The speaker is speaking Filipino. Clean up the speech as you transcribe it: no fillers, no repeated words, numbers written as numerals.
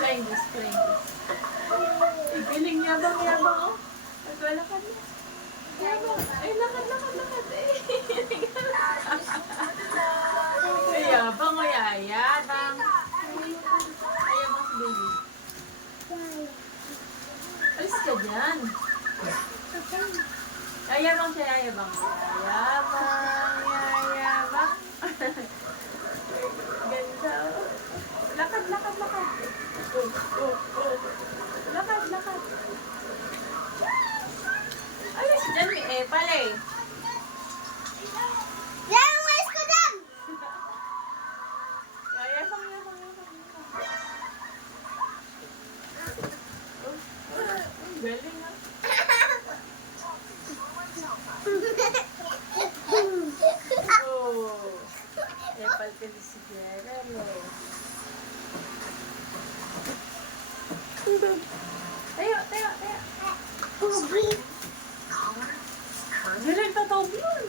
Flying this, flying this. Galing, yabang, oh. Naglalakad na. Yabang. Ay, lakad. Ay, yabang, oh, yayabang. Ayabang si baby. Alis ka dyan. Yayabang siya, yayabang. Yayabang. Ganda, oh. Lakad. Lakad. Alis dyan, may epal eh. Yan, umalis ko dyan! Yayabang. Galing ah. Oh. Epal kasi si Gerald eh. Tayo. Gerald, tataob yun.